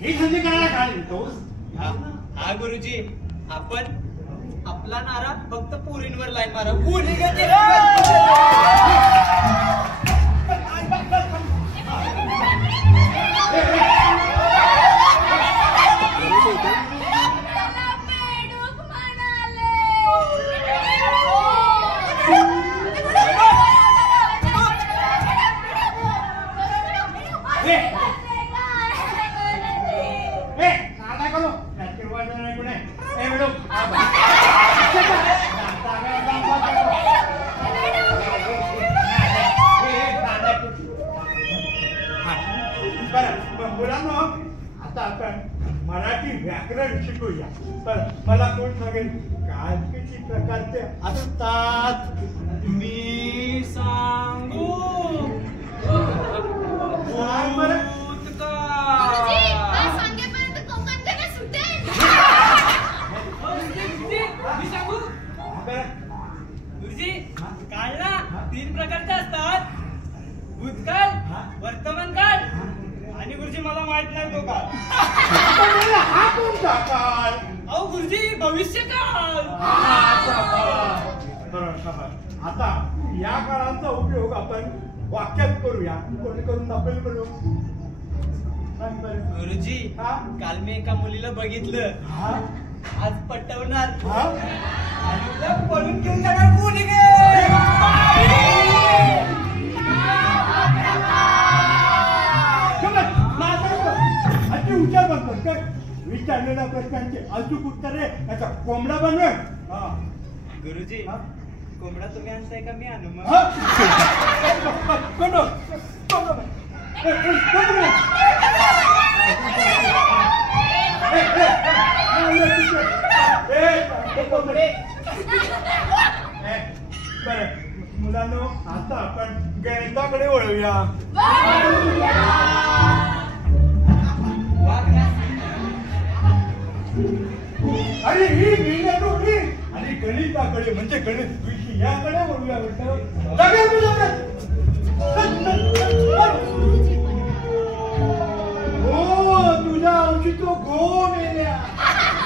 हे संधी करायला काय देतोस? हा गुरुजी, आपण आपला नारा फक्त पुरींवर लाईन मारा. पुरी गती मुलांनो, आता आपण मराठी व्याकरण शिकूया. पण मला कोण सांगेल काय किती प्रकारचे असतात? मी सांगू गुरुजी, काळ ना 3 प्रकारचे असतात. भूतकाळ, वर्तमान काळ आणि गुरुजी मला माहित नाही तो काळ. हा कोणता काळ? अहो गुरुजी, भविष्य काळ. आता या काळाचा उपयोग आपण वाक्यात करूया. कोणी करून दाखवेल करू? गुरुजी, काल मी एका मुलीला बघितलं. आज पटवणार आणि उद्या पळून घेऊन जाणार. कोणी विचार बनतो काय? विचारलेल्या प्रश्नांचे अचूक उत्तरे याचा कोंबडा बनवेल. गुरुजी, कोंबडा तुम्ही आणताय का मी आणू? मग मुलांनो, आता आपण गणिताकडे वळूया. अरे ही मेंढ्याकडे आणि गणिताकडे म्हणजे गणित विषयाकडे वळूया. हो, तुझ्या अंशी तो गो मेल्या.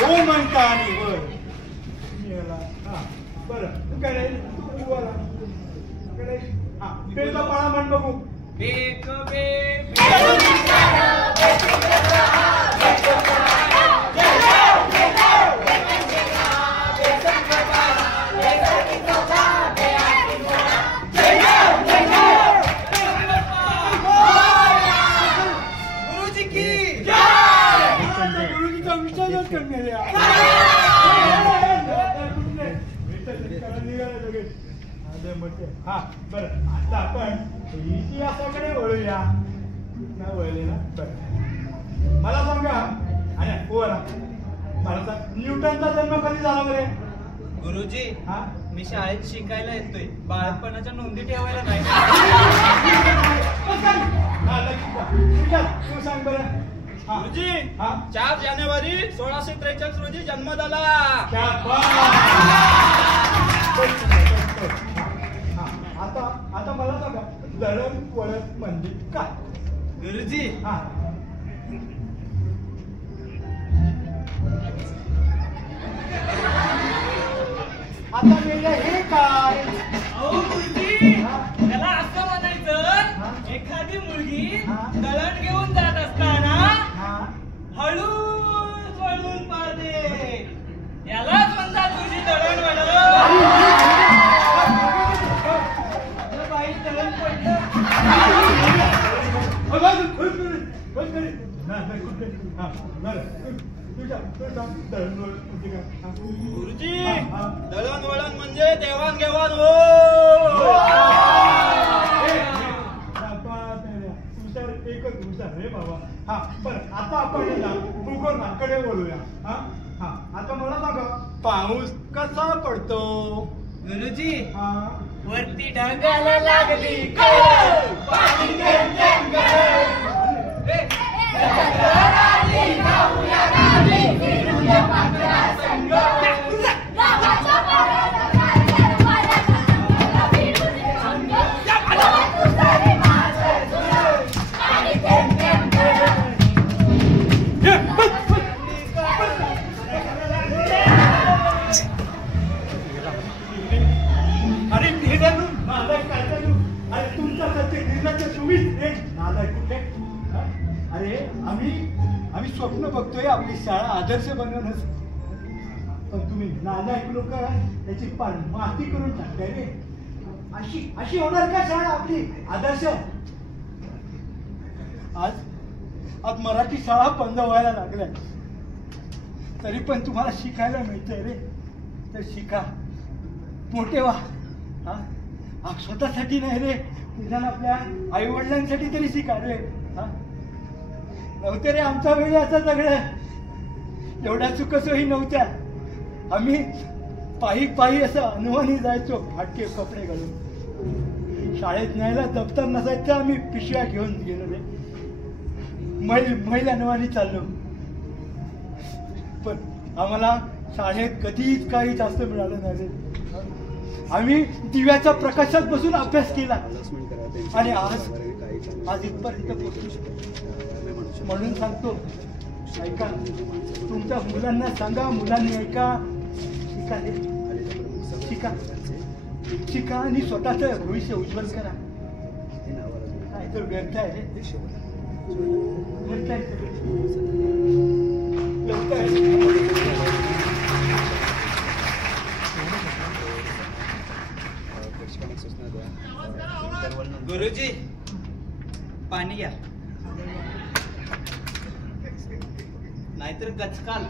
हो म्हणता आणि वर बरं पेचा पाळा म्हण बघू. गुरुजीचा विचारच करणे. हा बरं, आता आपण इतिहासाकडे वळूया. नाही वळले ना? बरं, मला सांगा. आणि मला सांग, न्यूटनचा जन्म कधी झाला बरे? गुरुजी, मी शाळेत शिकायला येतोय, बाळपणाच्या नोंदी ठेवायला नाही. तू सांग बरं. गुरुजी, 4 जानेवारी 1643 रोजी जन्म झाला. आता मला सांगा, दळण वळण म्हणजे काय? गुरुजी, आता मेले हे काय? अहो गुरुजी, त्याला असं म्हणायचं, एखादी मुलगी दळण घेऊन जात असताना हळू वळून पाहते, यालाच म्हणतात गुरुजी दळण वळण. बाई दळण पडलं. गुरुजी, दळण वळण म्हणजे देवाणघेवाण. हो, एकच हुशार रे बाबा. बरं, आता आपण भूगोलाकडे बोलूया. आता मला सांगा, पाऊस कसा पडतो? गुरुजी, वरती ढगाला लागली पाणी आम्ही स्वप्न बघतोय आपली शाळा आदर्श बनवण्याचं, पण तुम्ही नालायक लोक त्याची माती करून टाकताय रे. अशी होणार का शाळा आपली आदर्श? आज मराठी शाळा बंद व्हायला लागल्या, तरी पण तुम्हाला शिकायला मिळतंय रे. तर शिका, मोठे व्हा. हा स्वतःसाठी नाही रे, निदान आपल्या आई वडिलांसाठी तरी शिका रे. नव्हते रे आमच्या वेळी असं सगळं, एवढ्या चुकसोही नव्हत्या. आम्ही पायी असं अनवाणी जायचो, फाटके कपडे घालून. शाळेत न्यायला दप्तर नसायचं, आम्ही पिशव्या घेऊन गेलो रे. मैल अनवाणी चाललो. पण आम्हाला शाळेत कधीच काही जास्त मिळालं नाही रे. आम्ही दिव्याच्या प्रकाशात बसून अभ्यास केला आणि आज इथपर्यंत पोहोचलो. म्हणून सांगतो, ऐका, तुमच्या मुलांना सांगा, मुलांनी ऐका, शिका रे, शिका आणि स्वतःचं भविष्य उज्ज्वल करा. काय तर व्यर्थ आहे रे, व्यर्थ आहे. गुरुजी पाणी घ्या, नाहीतर गचकाल.